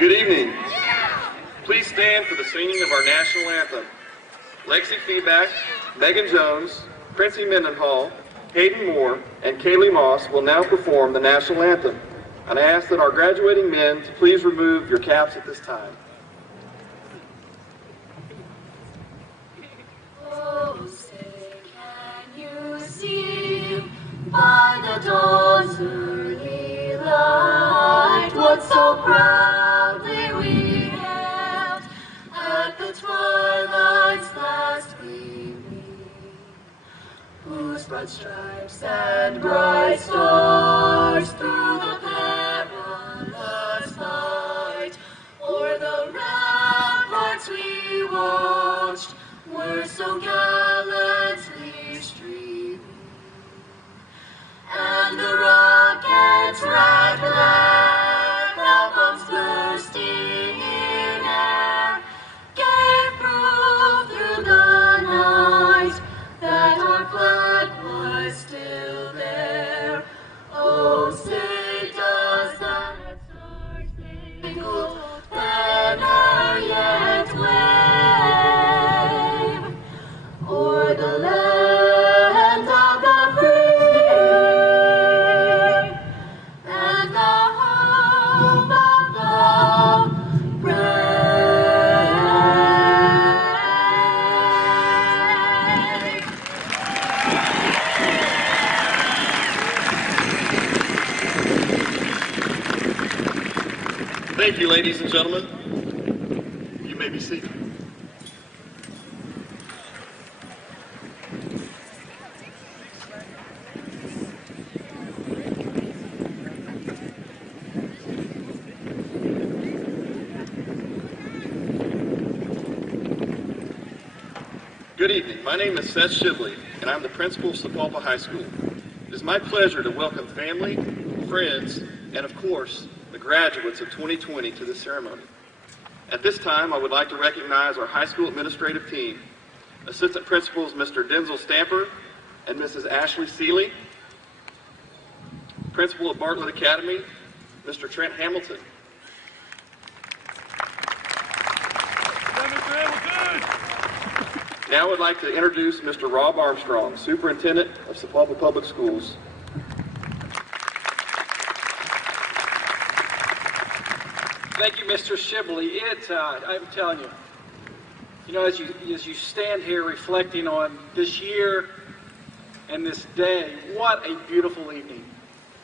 Good evening. Please stand for the singing of our national anthem. Lexi Feedback, Megan Jones, Princey Mendenhall, Hayden Moore, and Kaylee Moss will now perform the national anthem. And I ask that our graduating men to please remove your caps at this time. Oh, say, can you see by the dawn's early light what so proudly we hailed at the twilight's last gleaming, whose broad stripes and bright stars through the perilous fight o'er the ramparts we watched were so gallantly streaming, and the rocket's red glare, albums bursting in air, gave proof through the night that our flag was still there. Oh, say does that star-spangled banner yet wave o'er the land of the free and the home of the brave? Thank you, ladies and gentlemen. You may be seated. Good evening. My name is Seth Shibley, and I'm the principal of Sapulpa High School. It is my pleasure to welcome family, friends, and of course, the graduates of 2020 to this ceremony. At this time, I would like to recognize our high school administrative team, Assistant Principals Mr. Denzel Stamper and Mrs. Ashley Seeley, Principal of Bartlett Academy, Mr. Trent Hamilton. Now I would like to introduce Mr. Rob Armstrong, Superintendent of Sapulpa Public Schools. Thank you, Mr. Shibley. I'm telling you, as you stand here reflecting on this year and this day, what a beautiful evening.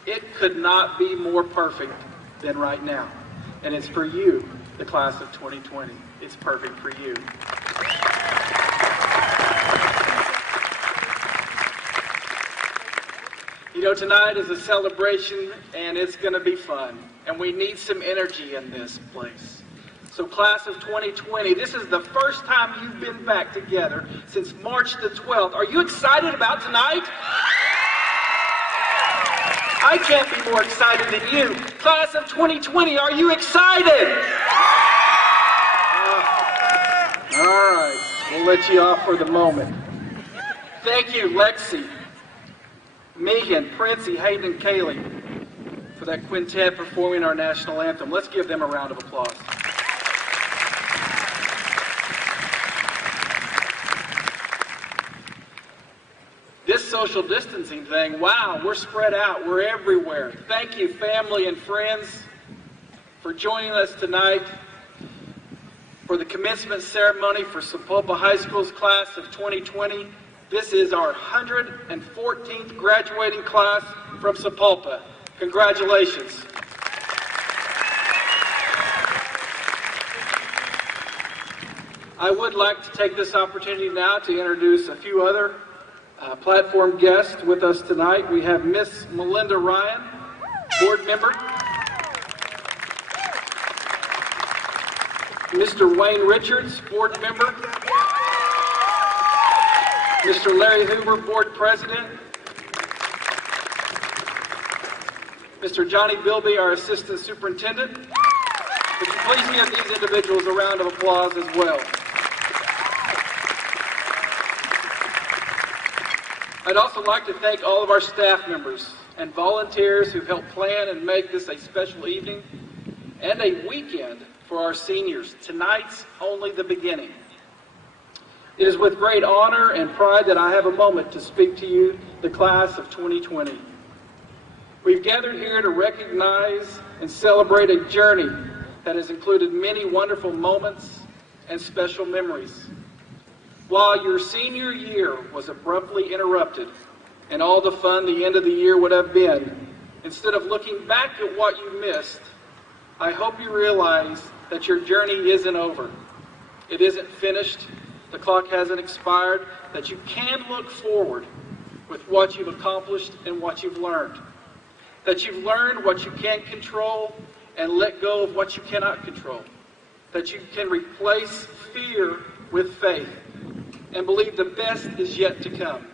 It could not be more perfect than right now. And it's for you, the class of 2020. It's perfect for you. Tonight is a celebration, and it's going to be fun. And we need some energy in this place. So class of 2020, this is the first time you've been back together since March the 12th. Are you excited about tonight? I can't be more excited than you. Class of 2020, are you excited? All right, we'll let you off for the moment. Thank you, Lexi, Megan, Princey, Hayden, and Kaylee, for that quintet performing our national anthem. Let's give them a round of applause. This social distancing thing, wow, we're spread out, we're everywhere. Thank you, family and friends, for joining us tonight for the commencement ceremony for Sapulpa High School's class of 2020. This is our 114th graduating class from Sapulpa. Congratulations. I would like to take this opportunity now to introduce a few other platform guests with us tonight. We have Miss Melinda Ryan, board member. Mr. Wayne Richards, board member. Mr. Larry Hoover, board president. Mr. Johnny Bilby, our assistant superintendent. Would you please give these individuals a round of applause as well. I'd also like to thank all of our staff members and volunteers who've helped plan and make this a special evening. and a weekend for our seniors. Tonight's only the beginning. It is with great honor and pride that I have a moment to speak to you, the class of 2020. We've gathered here to recognize and celebrate a journey that has included many wonderful moments and special memories. While your senior year was abruptly interrupted and all the fun the end of the year would have been, instead of looking back at what you missed, I hope you realize that your journey isn't over. It isn't finished. The clock hasn't expired. That you can look forward with what you've accomplished and what you've learned. That you've learned what you can't control and let go of what you cannot control. That you can replace fear with faith and believe the best is yet to come.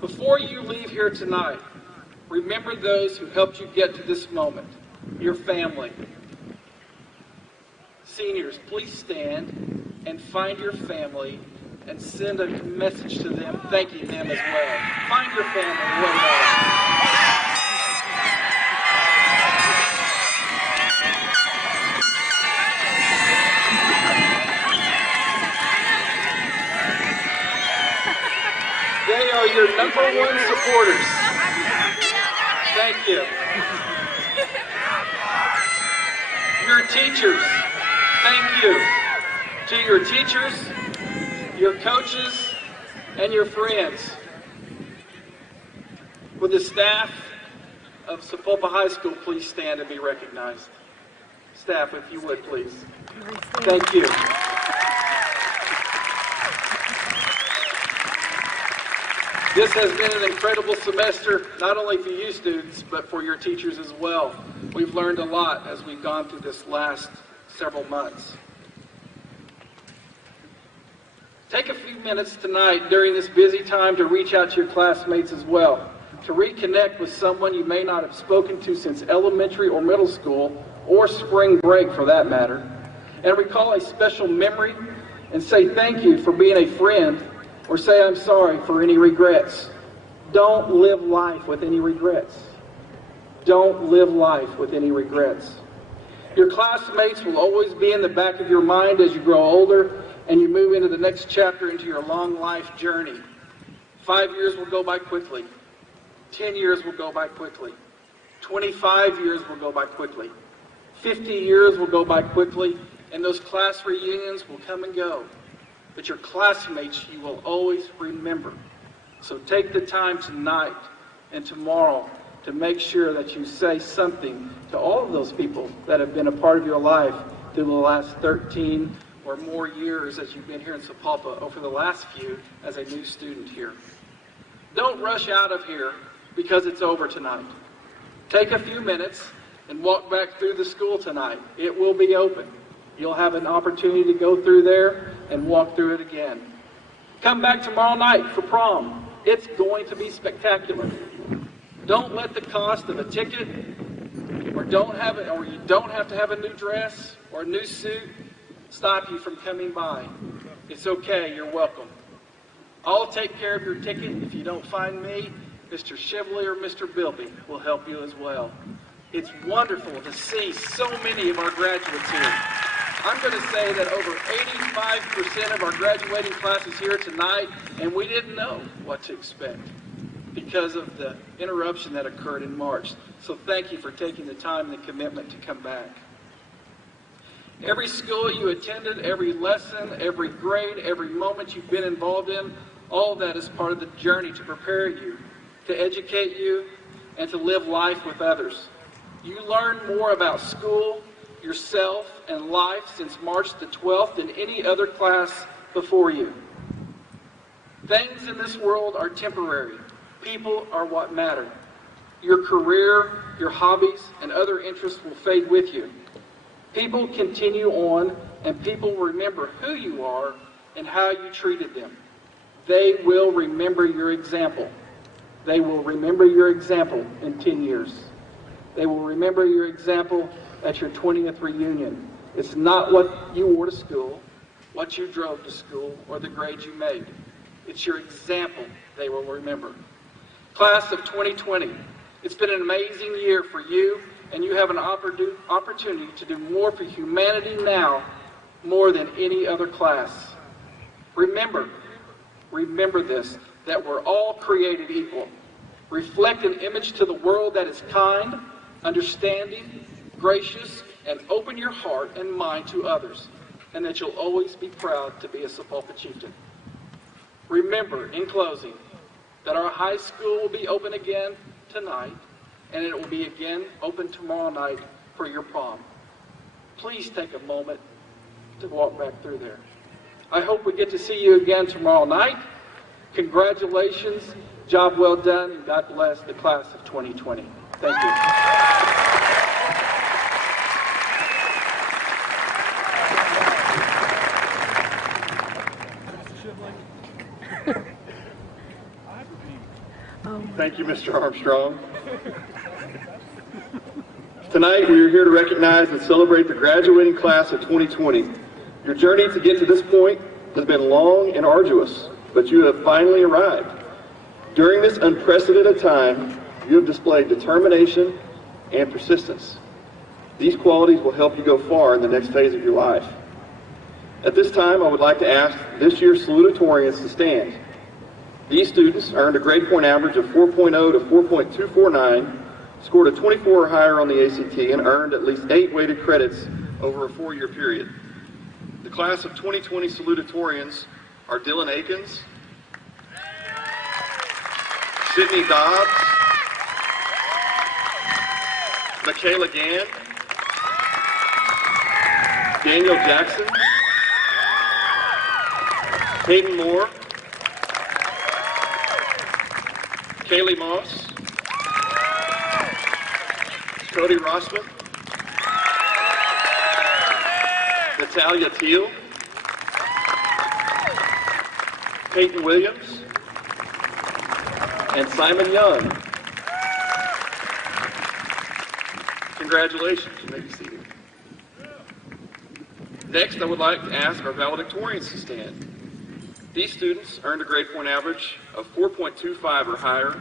Before you leave here tonight, remember those who helped you get to this moment, your family. Seniors, please stand and find your family and send a message to them thanking them as well. Find your family. Well done. They are your #1 supporters. Thank you. Your teachers, thank you. To your teachers, your coaches, and your friends. Would the staff of Sapulpa High School please stand and be recognized? Staff, if you would, please. Thank you. This has been an incredible semester, not only for you students, but for your teachers as well. We've learned a lot as we've gone through this last several months. Take a few minutes tonight during this busy time to reach out to your classmates as well, to reconnect with someone you may not have spoken to since elementary or middle school, or spring break for that matter, and recall a special memory and say thank you for being a friend, or say I'm sorry for any regrets. Don't live life with any regrets. Don't live life with any regrets. Your classmates will always be in the back of your mind as you grow older and you move into the next chapter into your long life journey. 5 years will go by quickly. 10 years will go by quickly. 25 years will go by quickly. 50 years will go by quickly, and those class reunions will come and go. But your classmates you will always remember. So take the time tonight and tomorrow to make sure that you say something to all of those people that have been a part of your life through the last 13 or more years as you've been here in Sapulpa, or for the last few as a new student here. Don't rush out of here because it's over tonight. Take a few minutes and walk back through the school tonight. It will be open. You'll have an opportunity to go through there and walk through it again. Come back tomorrow night for prom. It's going to be spectacular. Don't let the cost of a ticket, or you don't have to have a new dress or a new suit, stop you from coming by. It's okay, you're welcome. I'll take care of your ticket. If you don't find me, Mr. Shively or Mr. Bilby will help you as well. It's wonderful to see so many of our graduates here. I'm going to say that over 85% of our graduating class is here tonight, and we didn't know what to expect because of the interruption that occurred in March. So thank you for taking the time and the commitment to come back. Every school you attended, every lesson, every grade, every moment you've been involved in, all of that is part of the journey to prepare you, to educate you, and to live life with others. You learn more about school, yourself, and life since March the 12th than any other class before you. Things in this world are temporary. People are what matter. Your career, your hobbies, and other interests will fade with you. People continue on, and people remember who you are and how you treated them. They will remember your example. They will remember your example in 10 years. They will remember your example at your 20th reunion. It's not what you wore to school, what you drove to school, or the grades you made. It's your example they will remember. Class of 2020, it's been an amazing year for you and you have an opportunity to do more for humanity now more than any other class. Remember this, that we're all created equal. Reflect an image to the world that is kind, understanding, gracious, and open your heart and mind to others, and that you'll always be proud to be a Sapulpa chieftain. Remember, in closing, that our high school will be open again tonight, and it will be again open tomorrow night for your prom. Please take a moment to walk back through there. I hope we get to see you again tomorrow night. Congratulations, job well done, and God bless the class of 2020. Thank you. Thank you, Mr. Armstrong. Tonight, we are here to recognize and celebrate the graduating class of 2020. Your journey to get to this point has been long and arduous, but you have finally arrived. During this unprecedented time, you have displayed determination and persistence. These qualities will help you go far in the next phase of your life. At this time, I would like to ask this year's salutatorians to stand. These students earned a grade point average of 4.0 to 4.249, scored a 24 or higher on the ACT, and earned at least 8 weighted credits over a 4-year period. The class of 2020 salutatorians are Dylan Akins, Sydney Dobbs, Michaela Gann, Daniel Jackson, Hayden Moore, Kaylee Moss, Cody Rossman, Natalia Teal, Peyton Williams, and Simon Young. Congratulations, you may be seated. Next, I would like to ask our valedictorians to stand. These students earned a grade point average of 4.25 or higher,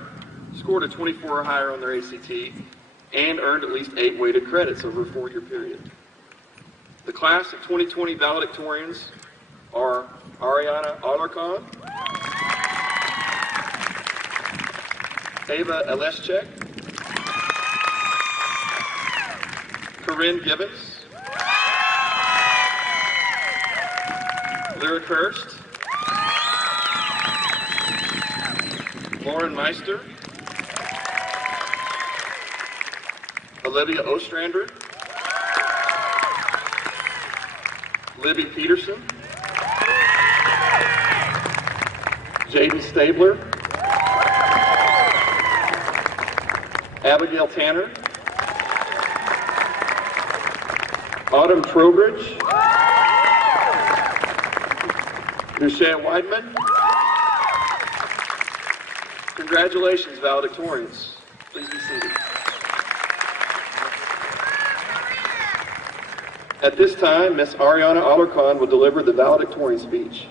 scored a 24 or higher on their ACT, and earned at least 8 weighted credits over a 4-year period. The class of 2020 valedictorians are Ariana Alarcon, Ava Eleschek, Corinne Gibbons, Lyric Hurst, Lauren Meister, Olivia Ostrander, Libby Peterson, Jaden Stabler, Abigail Tanner, Autumn Trowbridge, Nushea Weidman. Congratulations, valedictorians. Please be seated. At this time, Ms. Ariana Alarcon will deliver the valedictorian speech.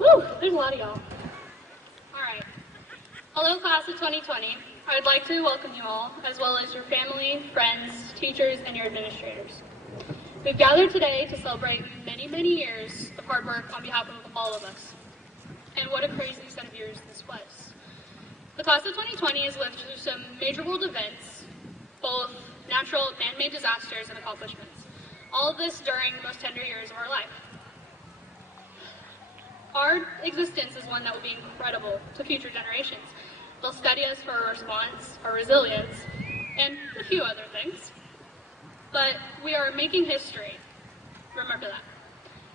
Woo! There's a lot of y'all. Alright. Hello, class of 2020. I would like to welcome you all, as well as your family, friends, teachers, and your administrators. We've gathered today to celebrate many, many years of hard work on behalf of all of us. And what a crazy set of years this was. The class of 2020 has lived through some major world events, both natural and man-made disasters and accomplishments. All of this during the most tender years of our life. Our existence is one that will be incredible to future generations. They'll study us for our response, our resilience, and a few other things. But we are making history. Remember that.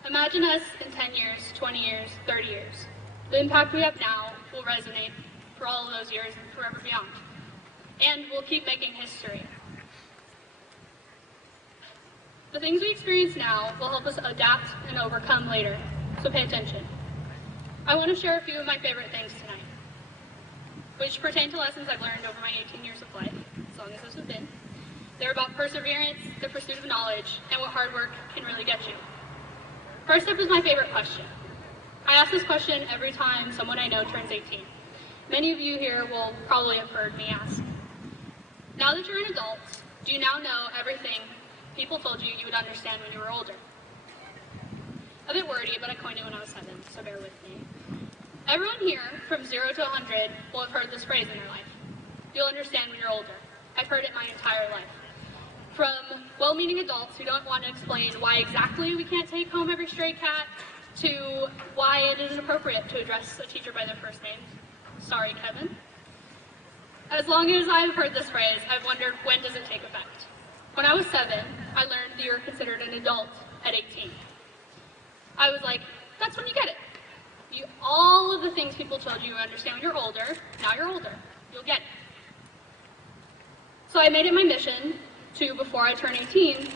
Imagine us in 10 years, 20 years, 30 years. The impact we have now will resonate for all of those years and forever beyond. And we'll keep making history. The things we experience now will help us adapt and overcome later, so pay attention. I want to share a few of my favorite things tonight. which pertain to lessons I've learned over my 18 years of life, as long as those have been. They're about perseverance, the pursuit of knowledge, and what hard work can really get you. First up is my favorite question. I ask this question every time someone I know turns 18. Many of you here will probably have heard me ask. Now that you're an adult, do you now know everything people told you you would understand when you were older? A bit wordy, but I coined it when I was 7, so bear with me. Everyone here, from 0 to 100, will have heard this phrase in their life. You'll understand when you're older. I've heard it my entire life. From well-meaning adults who don't want to explain why exactly we can't take home every stray cat, to why it is inappropriate to address a teacher by their first name. Sorry, Kevin. As long as I've heard this phrase, I've wondered, when does it take effect? When I was 7, I learned that you're considered an adult at 18. I was like, that's when you get it. All of the things people told you understand when you're older, now you're older. You'll get it. So I made it my mission to, before I turn 18,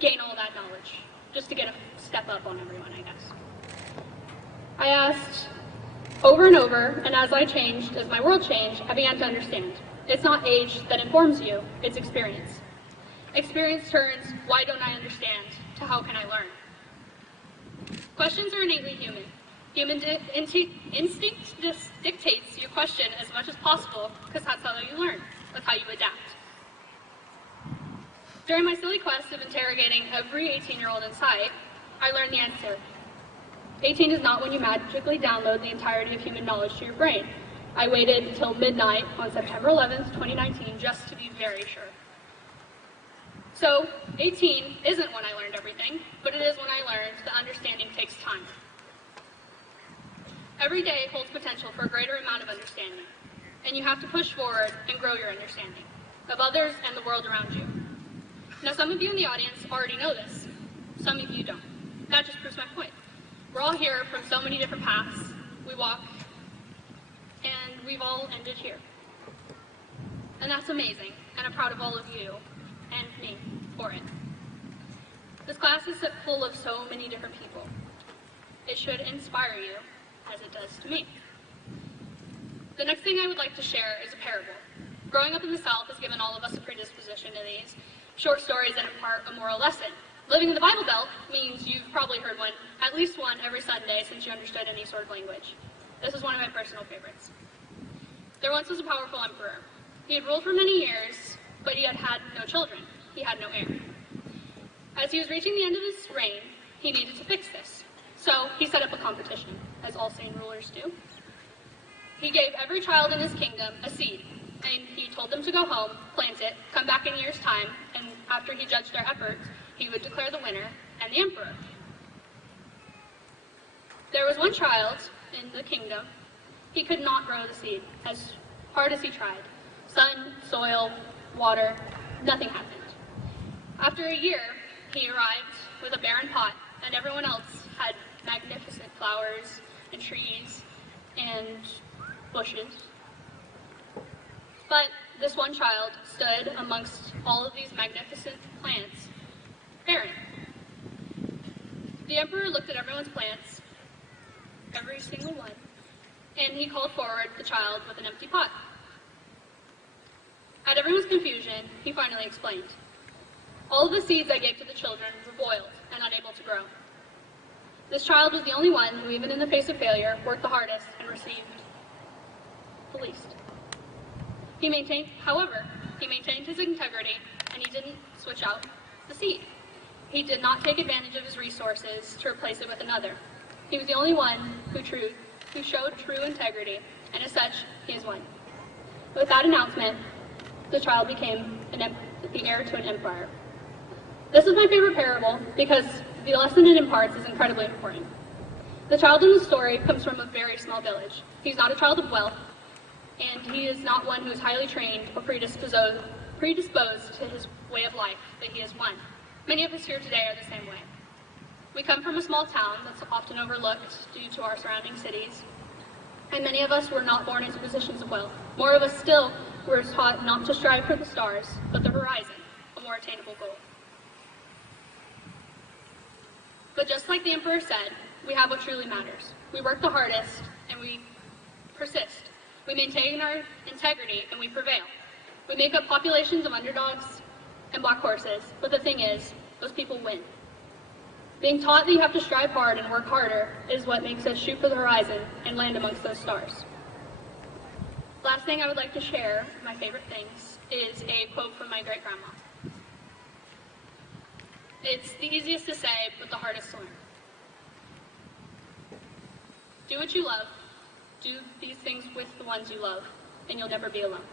gain all that knowledge, just to get a step up on everyone, I guess. I asked over and over, and as I changed, as my world changed, I began to understand. It's not age that informs you, it's experience. Experience turns, why don't I understand, to how can I learn? Questions are innately human. Human instinct dictates you question as much as possible, because that's how you learn. That's how you adapt. During my silly quest of interrogating every 18-year-old in sight, I learned the answer. 18 is not when you magically download the entirety of human knowledge to your brain. I waited until midnight on September 11th, 2019, just to be very sure. So, 18 isn't when I learned everything, but it is when I learned that understanding takes time. Every day holds potential for a greater amount of understanding, and you have to push forward and grow your understanding of others and the world around you. Now, some of you in the audience already know this. Some of you don't. That just proves my point. We're all here from so many different paths. We walk, and we've all ended here. And that's amazing, and I'm proud of all of you and me for it. This class is full of so many different people. It should inspire you, as it does to me. The next thing I would like to share is a parable. Growing up in the South has given all of us a predisposition to these short stories that impart a moral lesson. Living in the Bible Belt means you've probably heard one, at least one every Sunday since you understood any sort of language. This is one of my personal favorites. There once was a powerful emperor. He had ruled for many years, but he had had no children. He had no heir. As he was reaching the end of his reign, he needed to fix this. So he set up a competition, as all sane rulers do. He gave every child in his kingdom a seed, and he told them to go home, plant it, come back in a year's time, and after he judged their efforts, he would declare the winner and the emperor. There was one child in the kingdom. He could not grow the seed, as hard as he tried. Sun, soil, water, nothing happened. After a year, he arrived with a barren pot, and everyone else had magnificent flowers and trees and bushes. But this one child stood amongst all of these magnificent plants, barren. The emperor looked at everyone's plants, every single one, and he called forward the child with an empty pot. At everyone's confusion, he finally explained, all of the seeds I gave to the children were boiled and unable to grow. This child was the only one who, even in the face of failure, worked the hardest and received the least. However, he maintained his integrity, and he didn't switch out the seed. He did not take advantage of his resources to replace it with another. He was the only one who showed true integrity, and as such, he is one. With that announcement, the child became the heir to an empire. This is my favorite parable because the lesson it imparts is incredibly important. The child in the story comes from a very small village. He's not a child of wealth, and he is not one who is highly trained or predisposed to his way of life, but he is one. Many of us here today are the same way. We come from a small town that's often overlooked due to our surrounding cities, and many of us were not born into positions of wealth. More of us still were taught not to strive for the stars, but the horizon, a more attainable goal. But just like the emperor said, we have what truly matters. We work the hardest, and we persist. We maintain our integrity and we prevail. We make up populations of underdogs and black horses, but the thing is, those people win. Being taught that you have to strive hard and work harder is what makes us shoot for the horizon and land amongst those stars. Last thing I would like to share, my favorite things, is a quote from my great-grandma. It's the easiest to say, but the hardest to learn. Do what you love. Do these things with the ones you love, and you'll never be alone.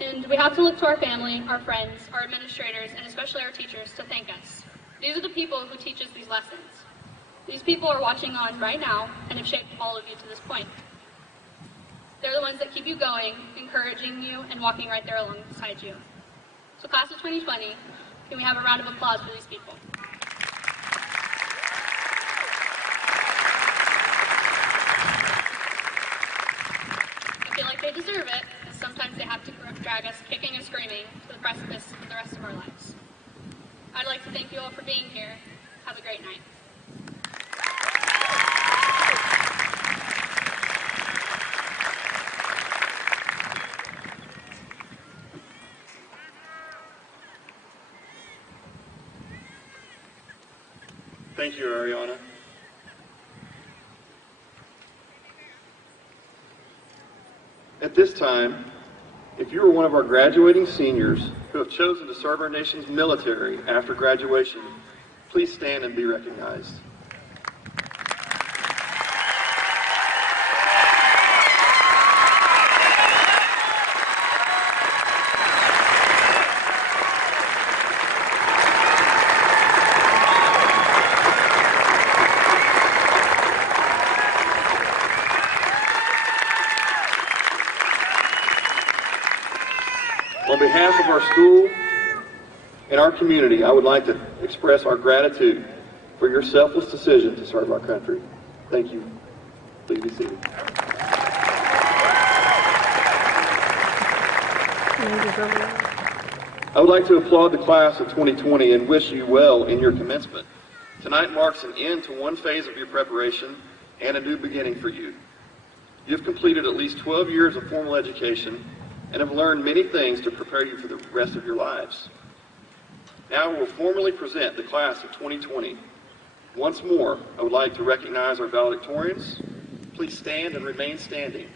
And we have to look to our family, our friends, our administrators, and especially our teachers to thank us. These are the people who teach us these lessons. These people are watching on right now and have shaped all of you to this point. They're the ones that keep you going, encouraging you, and walking right there alongside you. So class of 2020, can we have a round of applause for these people? I feel like they deserve it, because sometimes they have to drag us kicking and screaming to the precipice for the rest of our lives. I'd like to thank you all for being here. Have a great night. Thank you, Ariana. At this time, if you are one of our graduating seniors who have chosen to serve our nation's military after graduation, please stand and be recognized. On behalf of our school and our community, I would like to express our gratitude for your selfless decision to serve our country. Thank you. Please be seated. I would like to applaud the class of 2020 and wish you well in your commencement. Tonight marks an end to one phase of your preparation and a new beginning for you. You have completed at least 12 years of formal education and have learned many things to prepare you for the rest of your lives. Now we will formally present the class of 2020. Once more, I would like to recognize our valedictorians. Please stand and remain standing.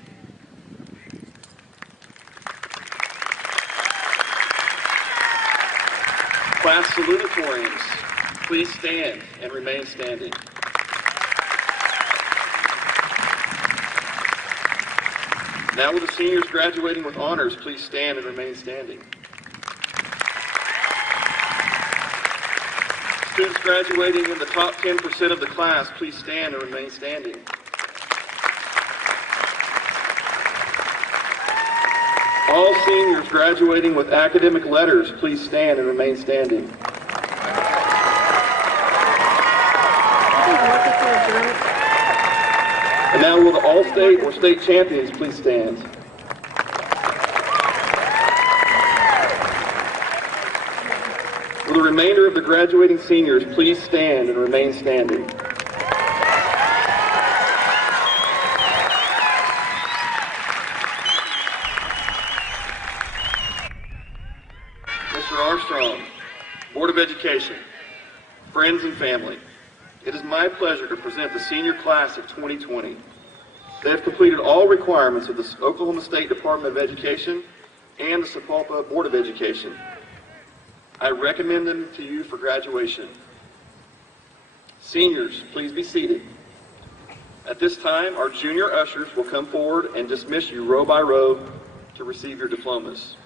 Class salutatorians, please stand and remain standing. Now will the seniors graduating with honors please stand and remain standing. Students graduating in the top 10% of the class, please stand and remain standing. All seniors graduating with academic letters, please stand and remain standing. And now will the All-State or State Champions please stand. Will the remainder of the graduating seniors please stand and remain standing. Mr. Armstrong, Board of Education, friends and family, it is my pleasure to present the senior class of 2020. They have completed all requirements of the Oklahoma State Department of Education and the Sapulpa Board of Education. I recommend them to you for graduation. Seniors, please be seated. At this time, our junior ushers will come forward and dismiss you row by row to receive your diplomas.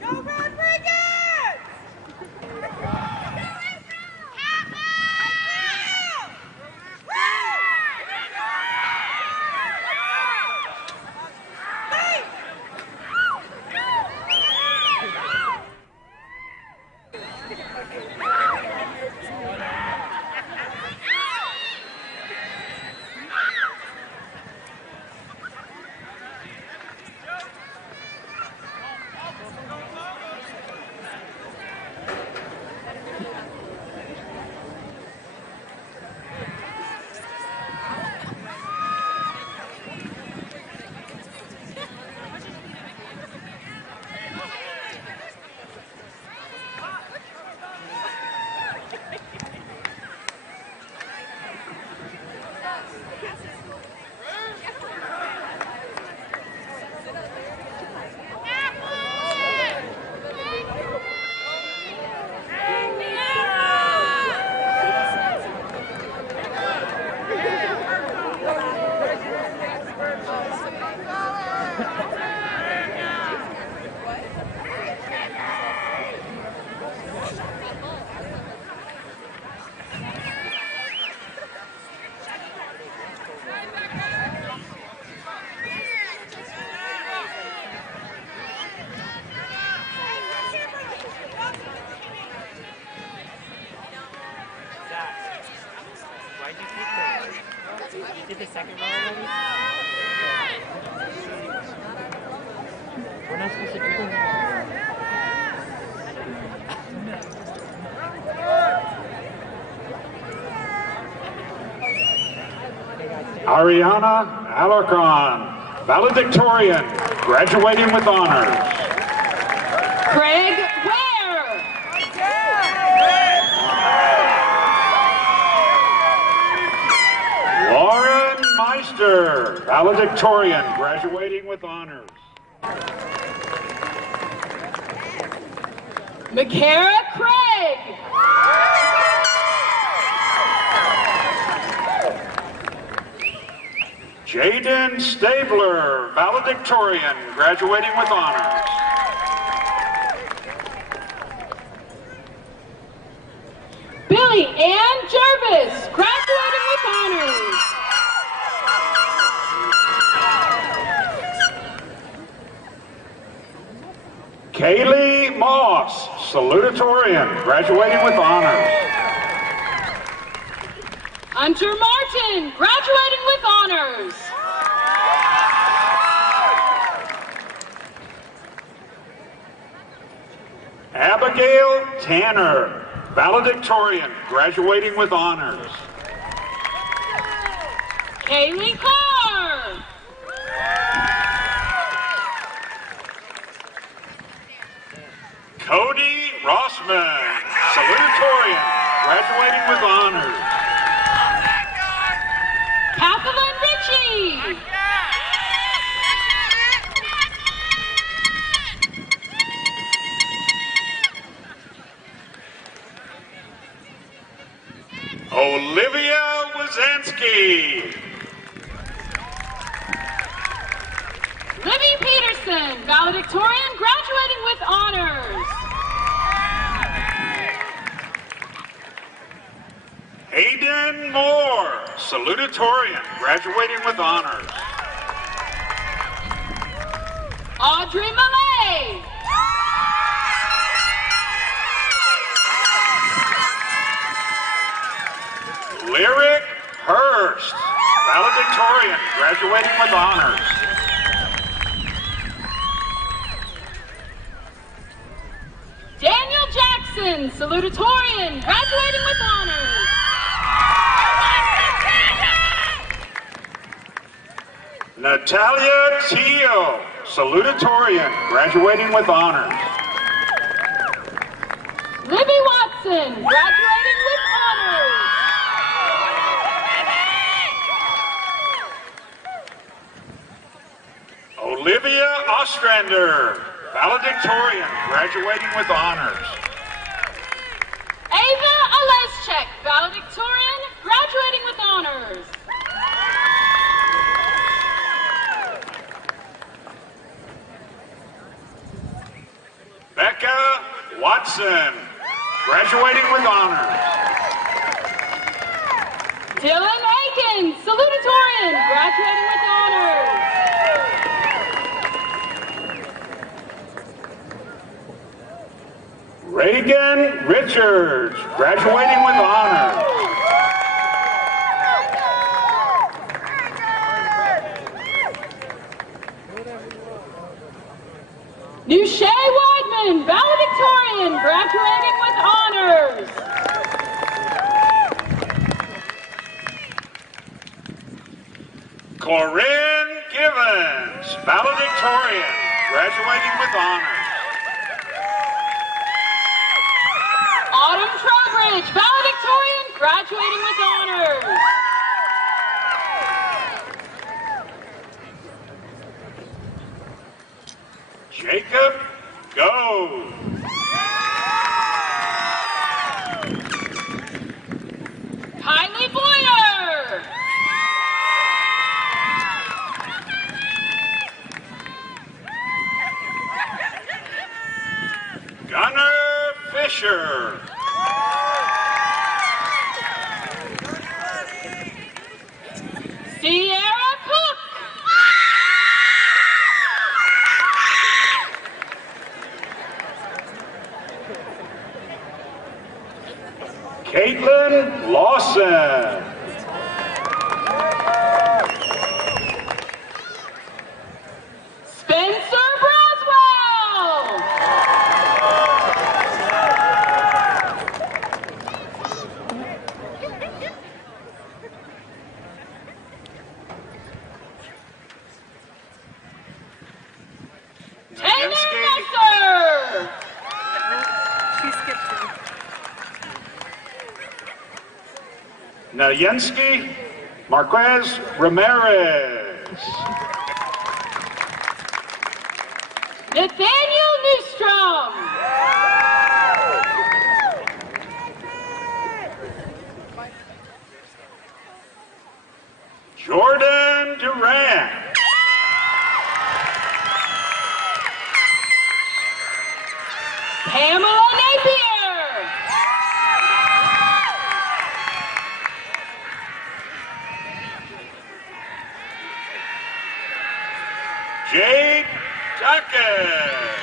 Go Red Brigands! You did the second row already? We're not supposed to do that. Ariana Alarcon, Valedictorian, graduating with honors. Craig Ware. Lauren Meister, Valedictorian, graduating with honors. McCara Craig. Jaden Stabler, Valedictorian, graduating with honors. Billy Ann Jervis, graduating with honors. Kaylee Moss, Salutatorian, graduating with honors. Hunter Martin, graduating with honors. Abigail Tanner, Valedictorian, graduating with honors. Kaylee Carr. Cody Rossman, Salutatorian, graduating with honors. Kathleen Ritchie. Olivia Wazansky. Libby Peterson, Valedictorian, graduating with honors. Hayden Moore, Salutatorian, graduating with honors. Audrey Malay. Lyric Hurst, Valedictorian, graduating with honors. Daniel Jackson, Salutatorian, graduating with honors. Natalia Teo, Salutatorian, graduating with honors. Libby Watson, graduating with honors. Olivia Ostrander, Valedictorian, graduating with honors. Ava Oleschek, Valedictorian, graduating with honors. Becca Watson, graduating with honors. Dylan Aiken, Salutatorian, graduating with honors. Reagan Richards, graduating with honors. Nushay Weidman, Valedictorian, graduating with honors. Corinne Givens, Valedictorian, graduating with honors. Autumn Trowbridge, Valedictorian, graduating with honors. Jacob Go. Kylie Boyer. Gunnar Fisher. Sierra Cook. Caitlin Lawson. Nayensky Marquez Ramirez. Nathaniel Newstrom. Jordan Durant. Pamela Napier. Jade Tuckett.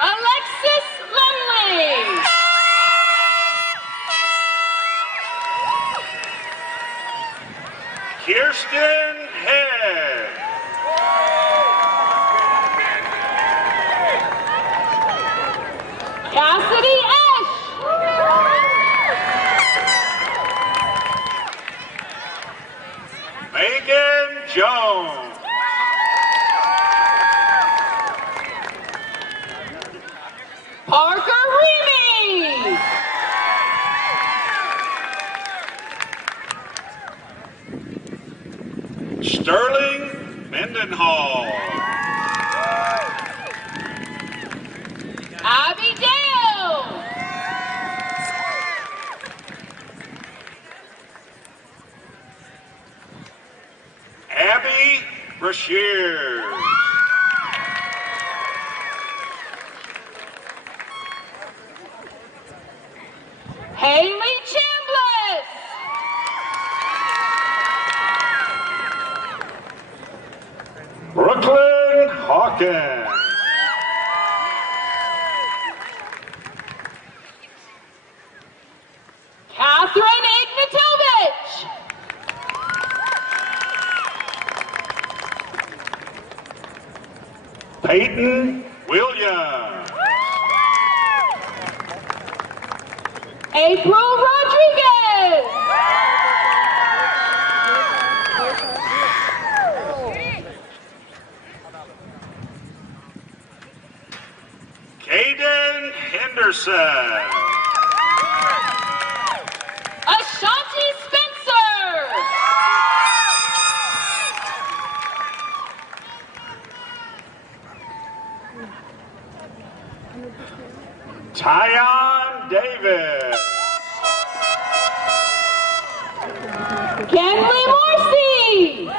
Alexis Lumley. Kirsten Head. Cassidy Esch. Megan Jones. Parker Reamy. Sterling Mendenhall. Abby Dale. Abby Brashear. Haley Chambliss. Brooklyn Hawkins. Catherine Ignatovich. Peyton Williams. April Rodriguez. Caden Henderson. Ashanti Spencer. Tyon Davis. Kenley Morrissey.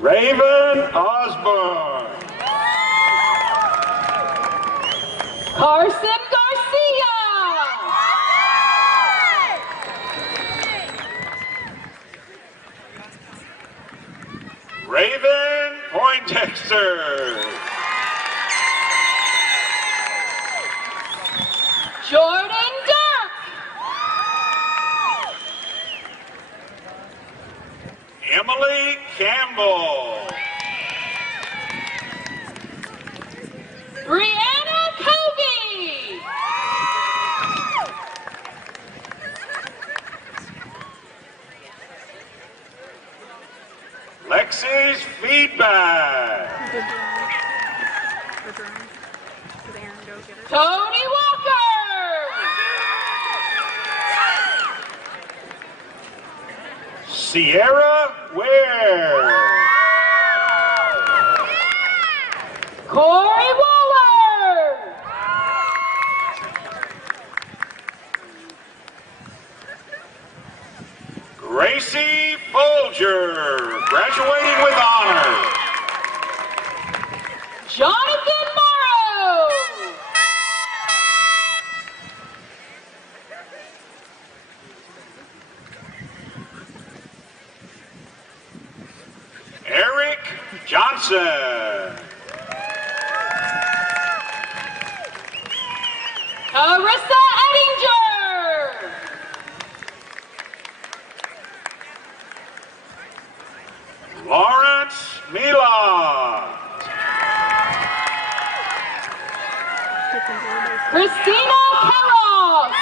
Raven Osborne. Carson Garcia. Raven Poindexter. Jordan Dirk. Emily Campbell. Brianna Covey. Lexi's Feedback. Tony Walker. Sierra Ware. Corey Waller. Gracie Folger, graduating with honors. Jonathan Morrow. Eric Johnson. Carissa Ettinger. Lawrence Mila. Christina Kellogg.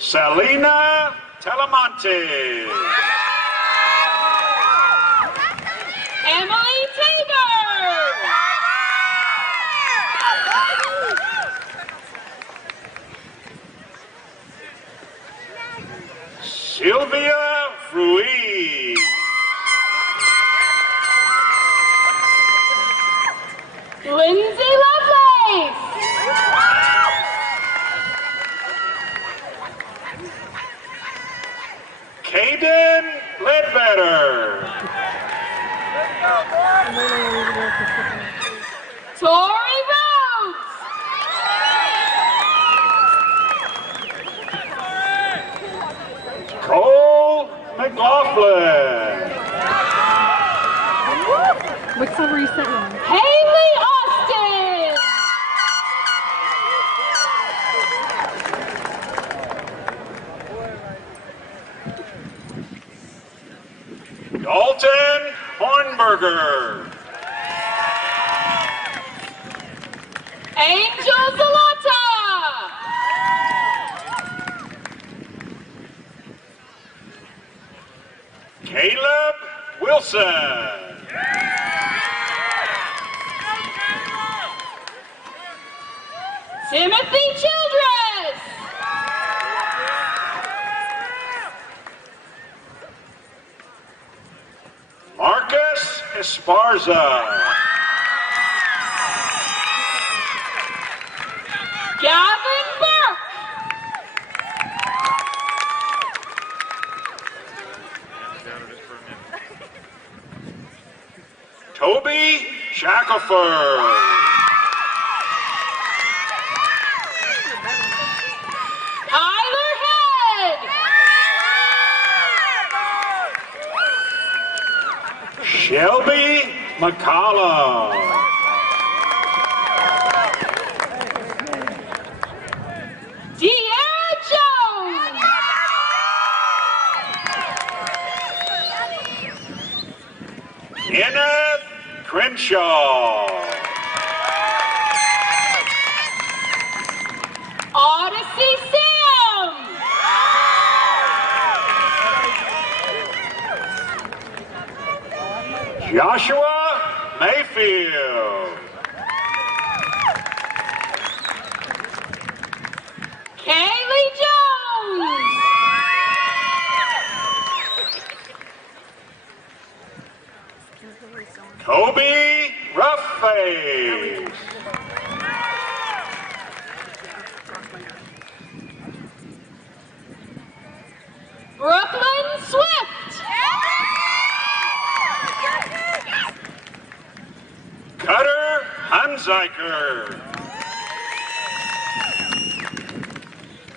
Selena Telemonte. Emily Tabor. Sylvia Ruiz. Lindsay Lovelace. Caden Ledbetter. Tori Rhodes. Cole McLaughlin. What's the recent one? Haley Austin. Dalton Hornberger. Angel Zalata. Caleb Wilson. Timothy Childress. Marcus Esparza. Gavin Burke. Toby Shackelford. Tyler Head. Shelby McCollum. De'Ara Jones. Kenneth Crenshaw. Odyssey Sam. Joshua Mayfield. Kaylee Jones. Kobe Roughface. Brooklyn Swift. Cutter Hunziker.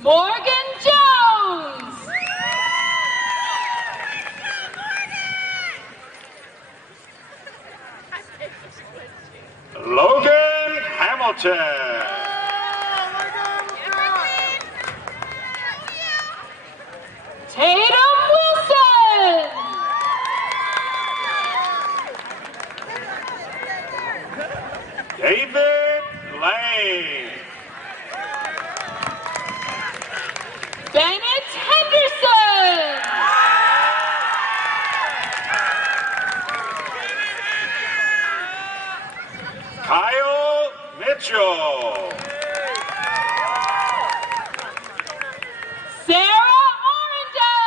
Morgan Jones. Logan Hamilton. Tatum Wilson. David Lane. Bennett Henderson. Kyle Mitchell. Sarah Arundel.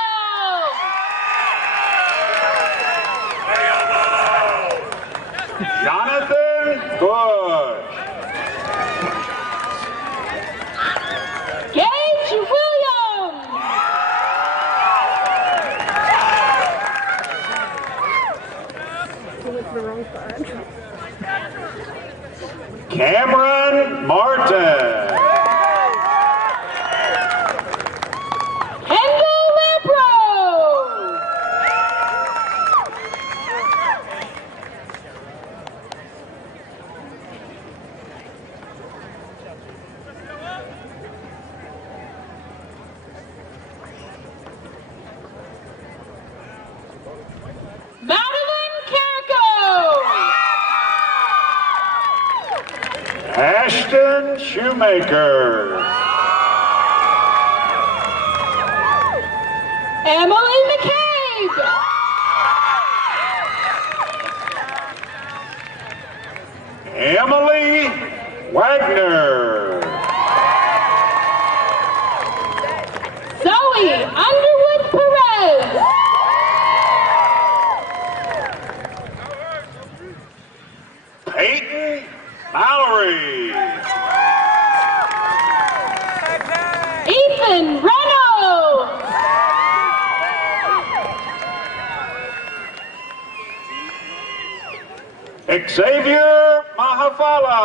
Jonathan Bush. Gage Williams. Cameron Martin. Kendall Lampro. Madeline Carrico. Ashton Shoemaker. Emily McCabe. Emily Wagner. Zoe Underwood Perez. Peyton Mallory. Ethan Reynolds. Xavier Mahafala.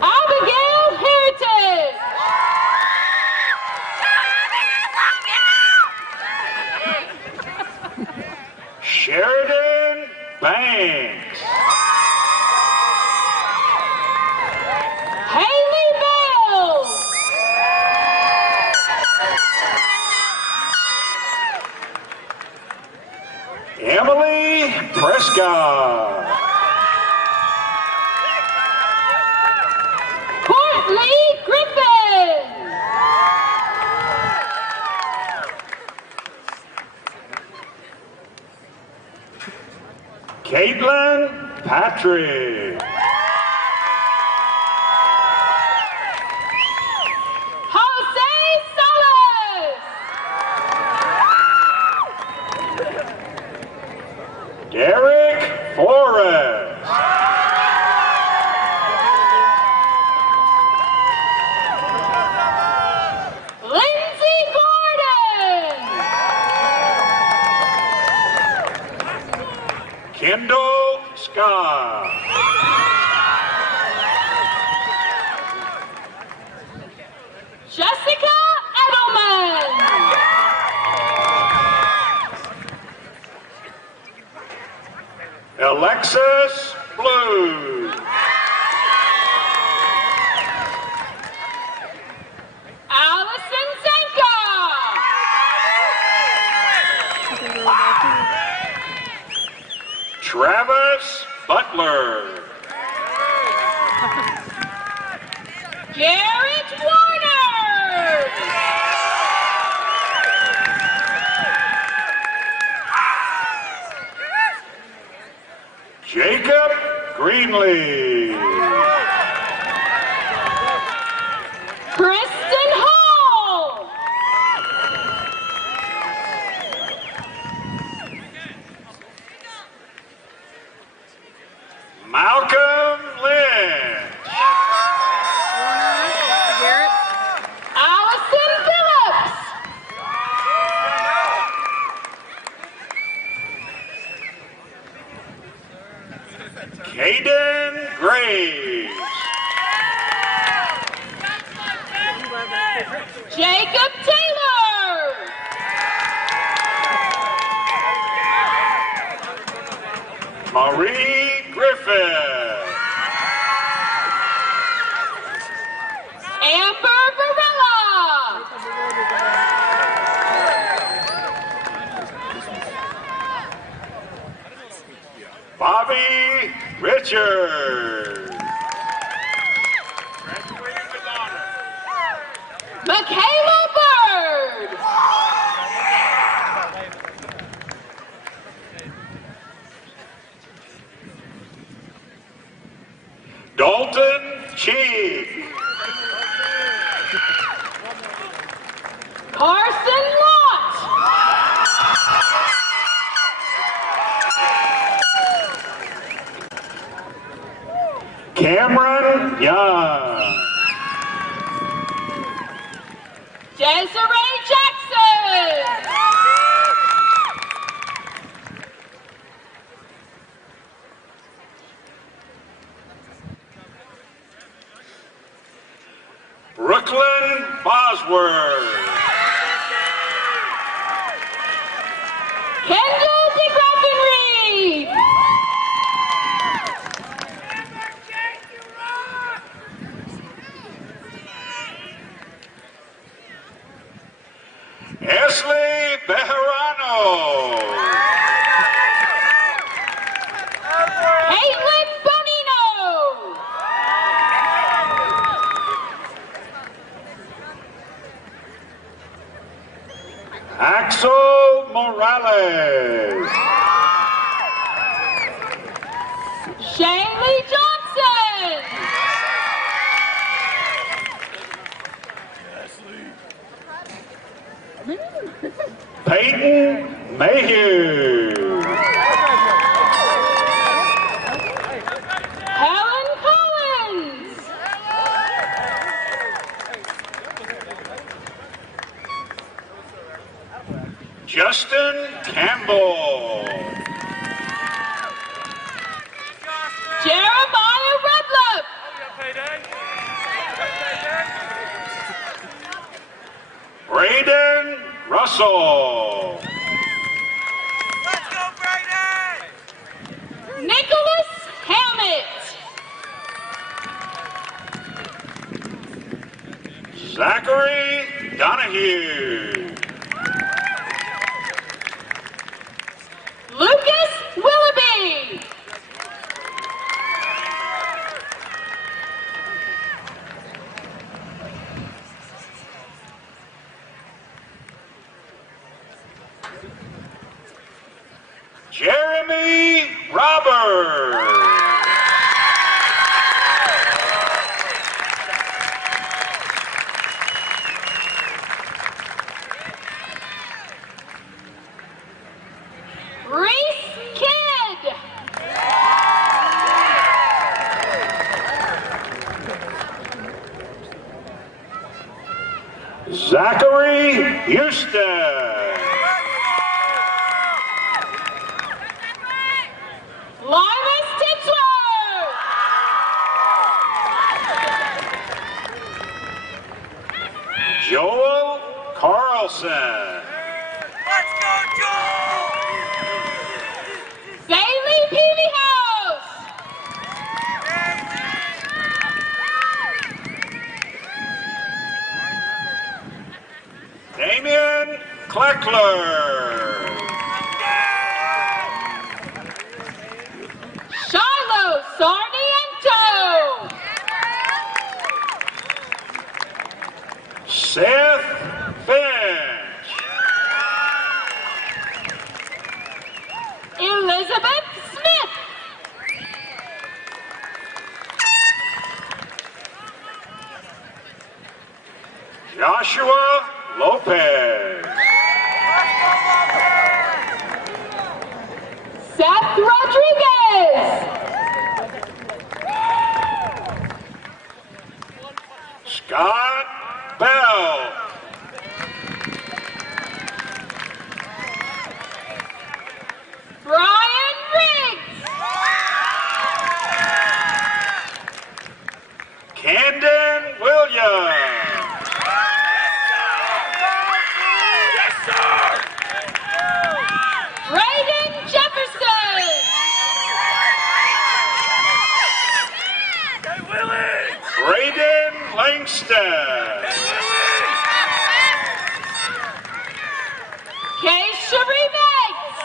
Abigail Heritage. Sheridan Banks. Haley Bell. Emily Prescott. Courtney Griffin. Caitlin Patrick. Jose Salas. Derek Flores. Lindsay Gordon. Kendall Scott. Jessica Edelman. Alexis Blue. Allison Zenka. Travis Butler. Garrett Warner. Jacob Greenlee. Kristen Hall. Malcolm Lynch. Garrett. Allison Phillips. Caden Graves. Jacob Taylor. Marie Griffith. Amber Varela. Bobby Richards. Michaela Bird. Dalton Cheek. Carson Lott. Cameron Young. Desiree Jackson. Brooklyn Bosworth. Kendall DeGraffenreid. Esley Bejarano. Caitlin Bonino. Mayhew. Helen Collins. Justin Campbell. Jeremiah Redlip. Braden Russell. Let's go, Brayden! Nicholas Hammett. Zachary Donahue. Lucas Willoughby. Jeremy Roberts. Reese Kidd. Zachary Houston. Linus Titsworth. Joel Carlson. Let's go, Joel! Bailey Peavyhouse. Damian Kleckler. Shiloh Sarmiento. Seth Finch. Elizabeth Smith. Joshua Lopez. Seth Rodriguez. Scott Bell. Brian Riggs. Camden Williams. Braden Jefferson. Braden Langston. Kay Cherie Banks.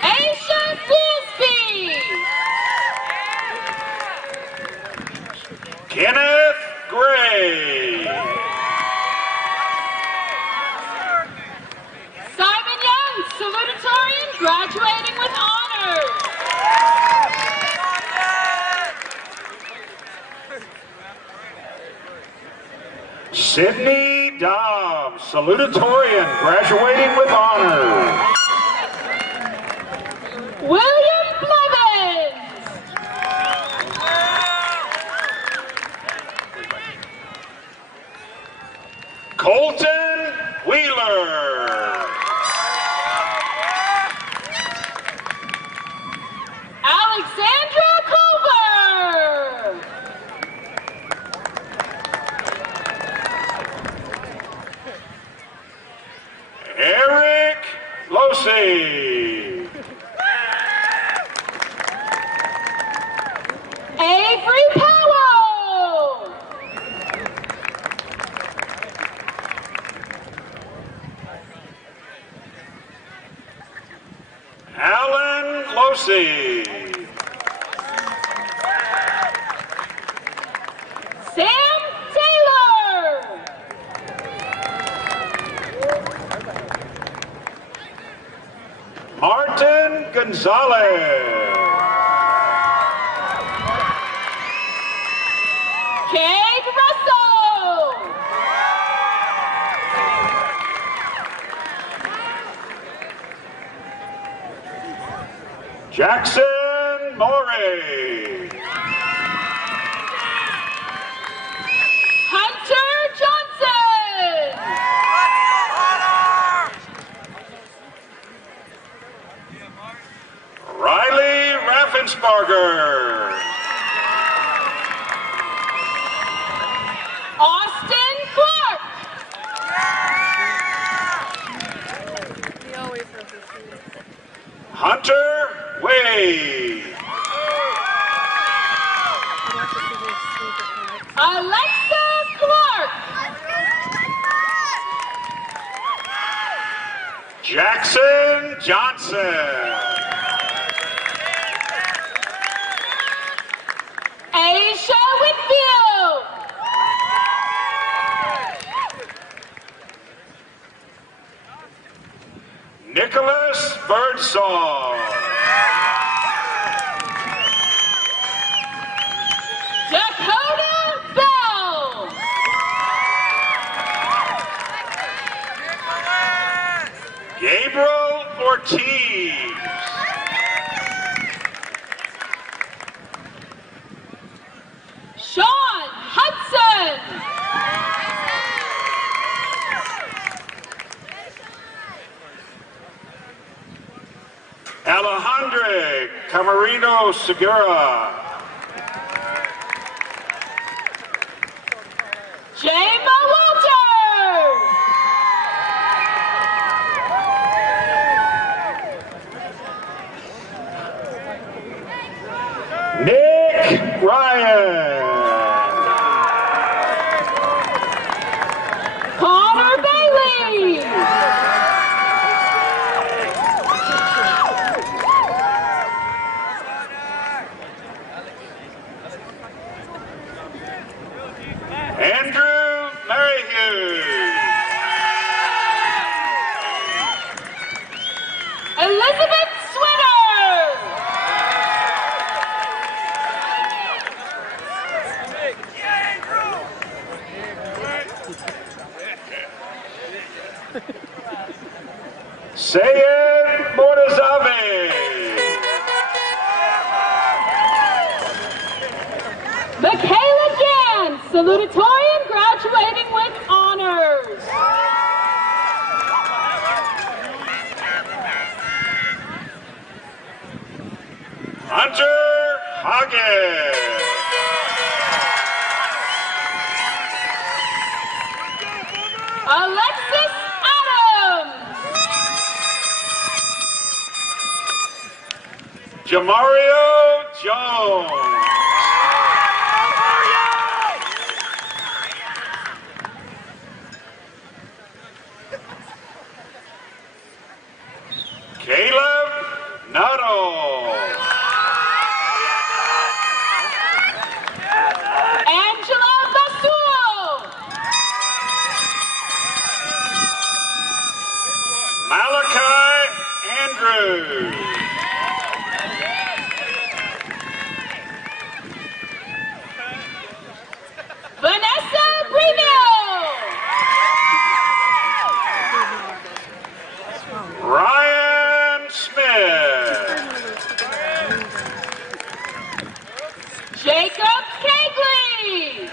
Aisha Goolsby. Kenneth Gray. Simon Young, salutatorian, graduating with honors. Sydney Dobbs, salutatorian, graduating with honors. William Blevins. Colton Wheeler. Alexandra Culver. Eric Losey. Avery Powell. Alan Losey. Sam Taylor. Martin Gonzalez. Cade Russell. Jackson Morey. Hunter Johnson. Riley Raffensparger. Austin Clark. Hunter Wade. Alexa Clark. Jackson Johnson. Aisha Whitfield. Nicholas Birdsong. Dakota Bell. Gabriel Ortiz. Sean Hudson. Alejandro Camarino Segura. Jama Walters. Nick Ryan. Connor Bailey. Andrew Merrihew. Elizabeth Switter. Sayed Mortazavi. Michaela Gans, salutatorian, graduating with honors. Hunter Hagen. Alexis Adams. Jamario Jones. Caleb Nuttall. Angela Basul. Malachi Andrews. Vanessa Breville. Ryan Smith. Jacob Kegley.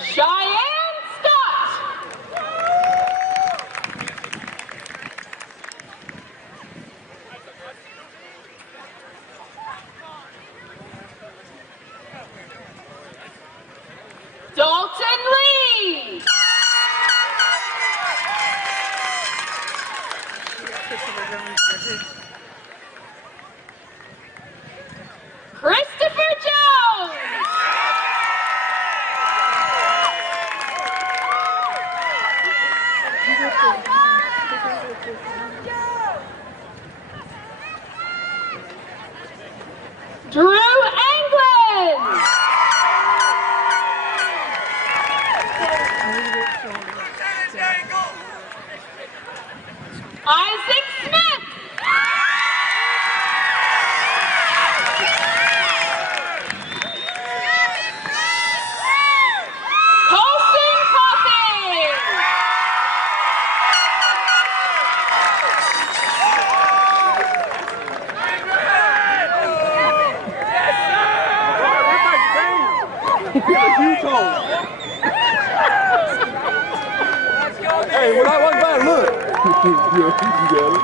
Cheyenne Stott. Dalton Lee. Christopher Jones. Drew Anglin. Isaac Smith. Colson Coffey. Hey, when I walk by, look. You got it.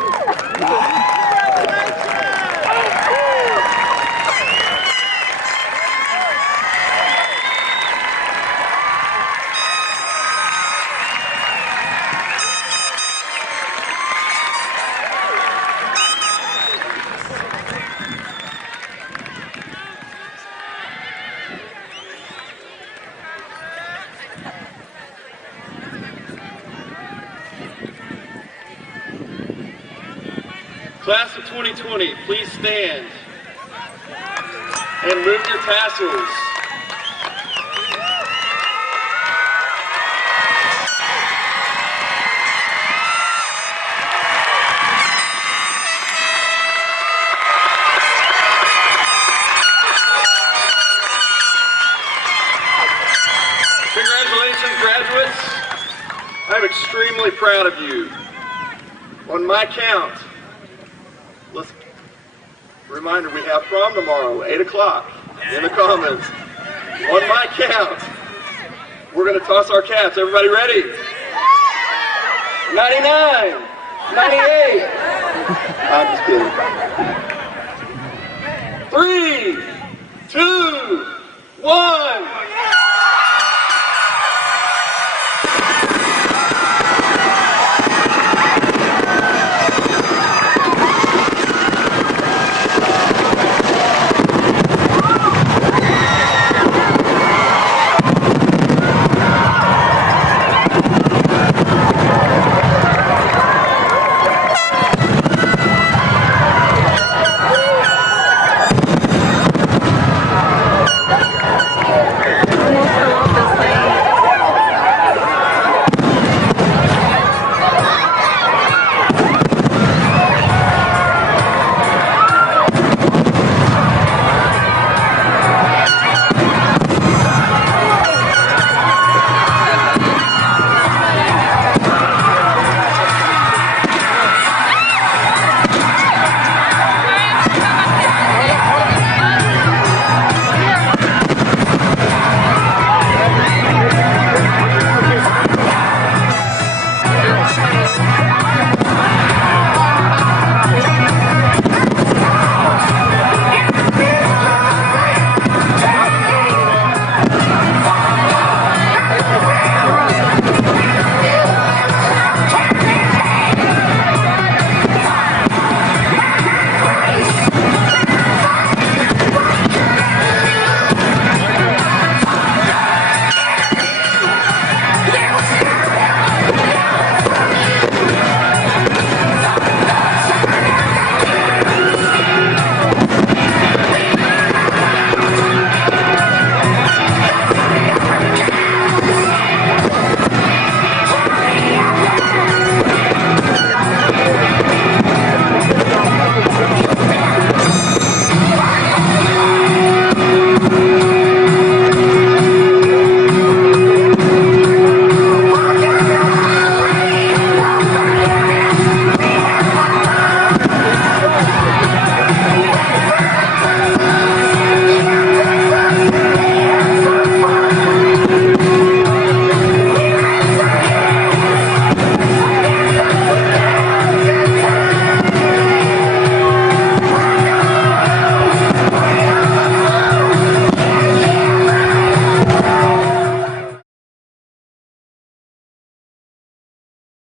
Class of 2020, please stand and move your tassels. Congratulations, graduates. I'm extremely proud of you. On my count, let's reminder, we have prom tomorrow, 8 o'clock in the Commons. On my count, we're going to toss our caps. Everybody ready? 99, 98. I'm just kidding. 3, 2, 1.